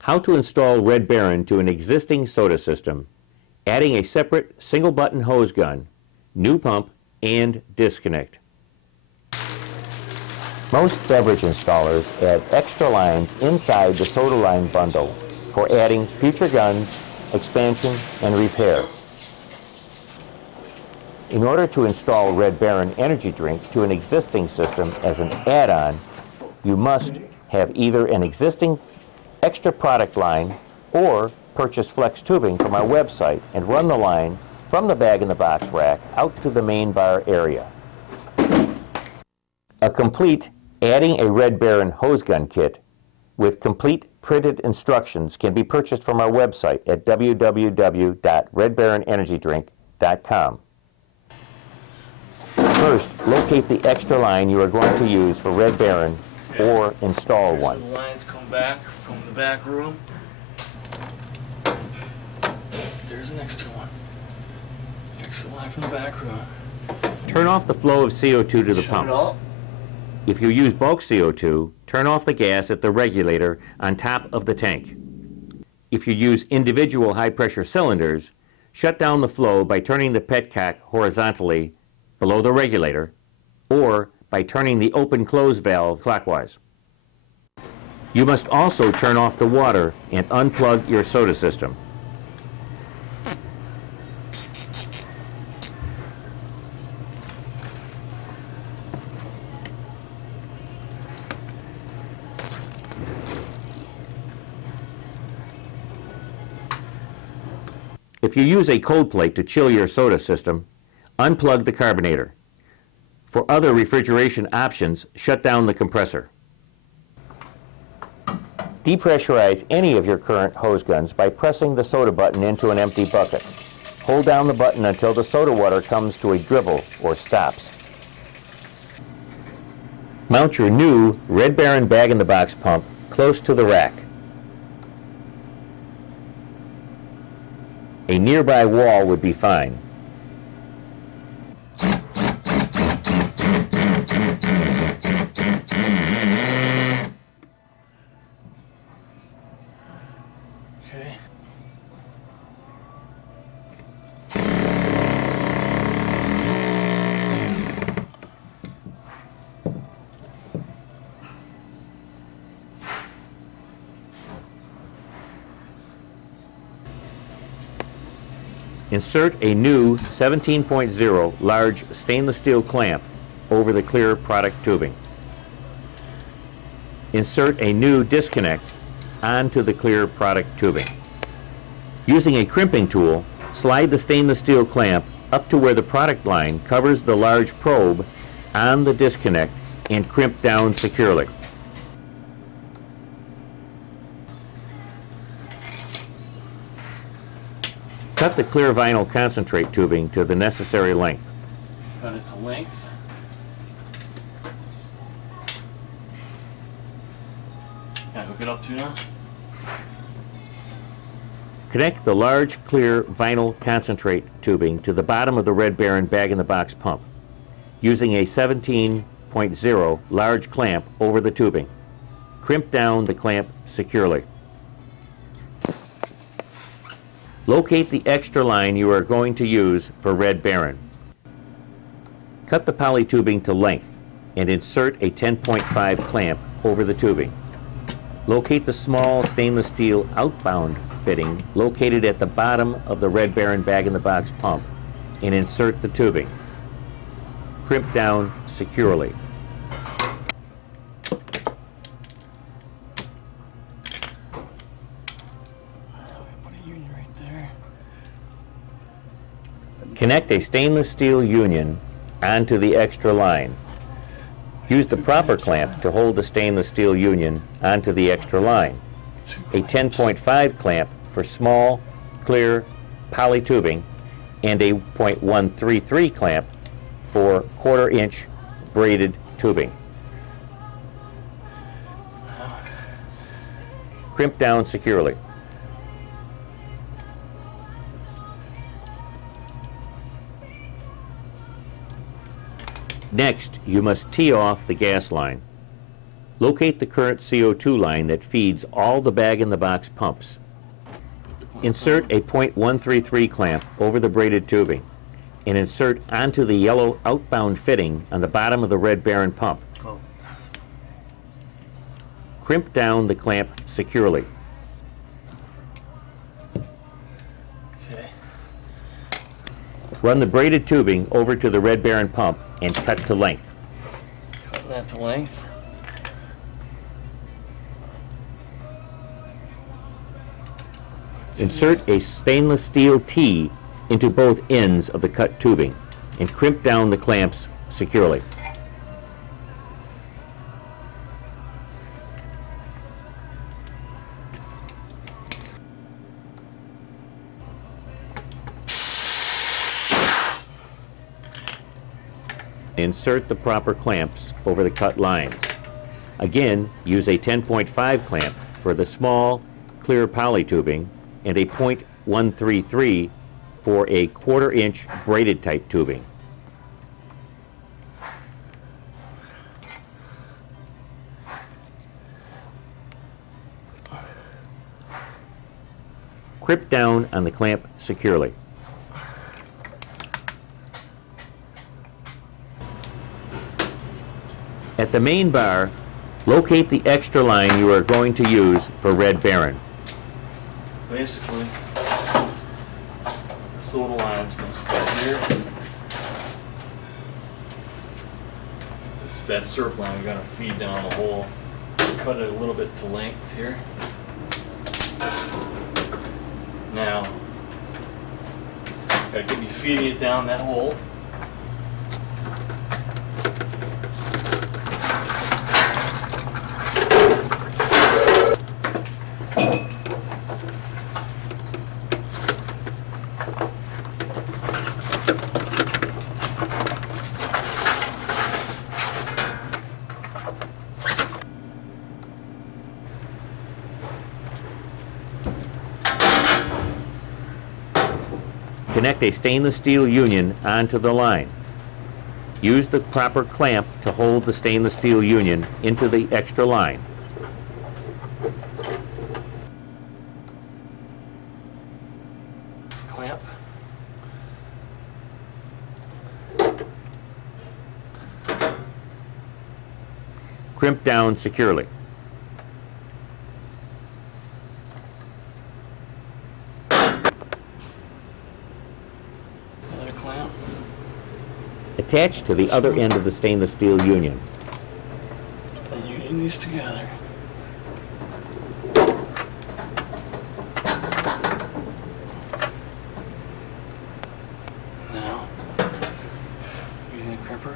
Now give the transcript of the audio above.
How to install Red Baron to an existing soda system, adding a separate single button hose gun, new pump, and disconnect. Most beverage installers add extra lines inside the soda line bundle for adding future guns, expansion, and repair. In order to install Red Baron energy drink to an existing system as an add-on, you must have either an existing extra product line or purchase flex tubing from our website and run the line from the bag-in-the-box rack out to the main bar area. A complete adding a Red Baron hose gun kit with complete printed instructions can be purchased from our website at www.redbaronenergydrink.com. First, locate the extra line you are going to use for Red Baron or install one. The lines come back from the back room. There's an extra one. Extra line from the back room. Turn off the flow of CO2 to the Shut it pumps. off. If you use bulk CO2, turn off the gas at the regulator on top of the tank. If you use individual high-pressure cylinders, shut down the flow by turning the petcock horizontally below the regulator or by turning the open-close valve clockwise. You must also turn off the water and unplug your soda system. If you use a cold plate to chill your soda system, unplug the carbonator. For other refrigeration options, shut down the compressor. Depressurize any of your current hose guns by pressing the soda button into an empty bucket. Hold down the button until the soda water comes to a dribble or stops. Mount your new Red Baron bag-in-the-box pump close to the rack. A nearby wall would be fine. Okay. Insert a new 17.0 large stainless steel clamp over the clear product tubing. Insert a new disconnect onto the clear product tubing. Using a crimping tool, slide the stainless steel clamp up to where the product line covers the large probe on the disconnect and crimp down securely. Cut the clear vinyl concentrate tubing to the necessary length. Cut it to length. Can I hook it up to now? Connect the large clear vinyl concentrate tubing to the bottom of the Red Baron bag-in-the-box pump using a 17.0 large clamp over the tubing. Crimp down the clamp securely. Locate the extra line you are going to use for Red Baron. Cut the poly tubing to length and insert a 10.5 clamp over the tubing. Locate the small stainless steel outbound fitting located at the bottom of the Red Baron bag-in-the-box pump and insert the tubing. Crimp down securely. Connect a stainless steel union onto the extra line. Use the proper clamp to hold the stainless steel union onto the extra line. A 10.5 clamp for small, clear poly tubing and a .133 clamp for 1/4 inch braided tubing. Crimp down securely. Next, you must tee off the gas line. Locate the current CO2 line that feeds all the bag-in-the-box pumps. Insert a .133 clamp over the braided tubing and insert onto the yellow outbound fitting on the bottom of the Red Baron pump. Oh. Crimp down the clamp securely. Okay. Run the braided tubing over to the Red Baron pump and cut to length. Cut that to length. Insert a stainless steel T into both ends of the cut tubing and crimp down the clamps securely. Insert the proper clamps over the cut lines. Again, use a 10.5 clamp for the small, clear poly tubing and a .133 for a 1/4 inch braided type tubing. Crimp down on the clamp securely. At the main bar, locate the extra line you are going to use for Red Baron. Basically, this little line's going to start here. This is that syrup line we're going to feed down the hole. Cut it a little bit to length here. Now, got to keep you feeding it down that hole. Connect a stainless steel union onto the line. Use the proper clamp to hold the stainless steel union into the extra line. Clamp. Crimp down securely. Another clamp. Attach to the other end of the stainless steel union. And union these together. Now, using the crimper.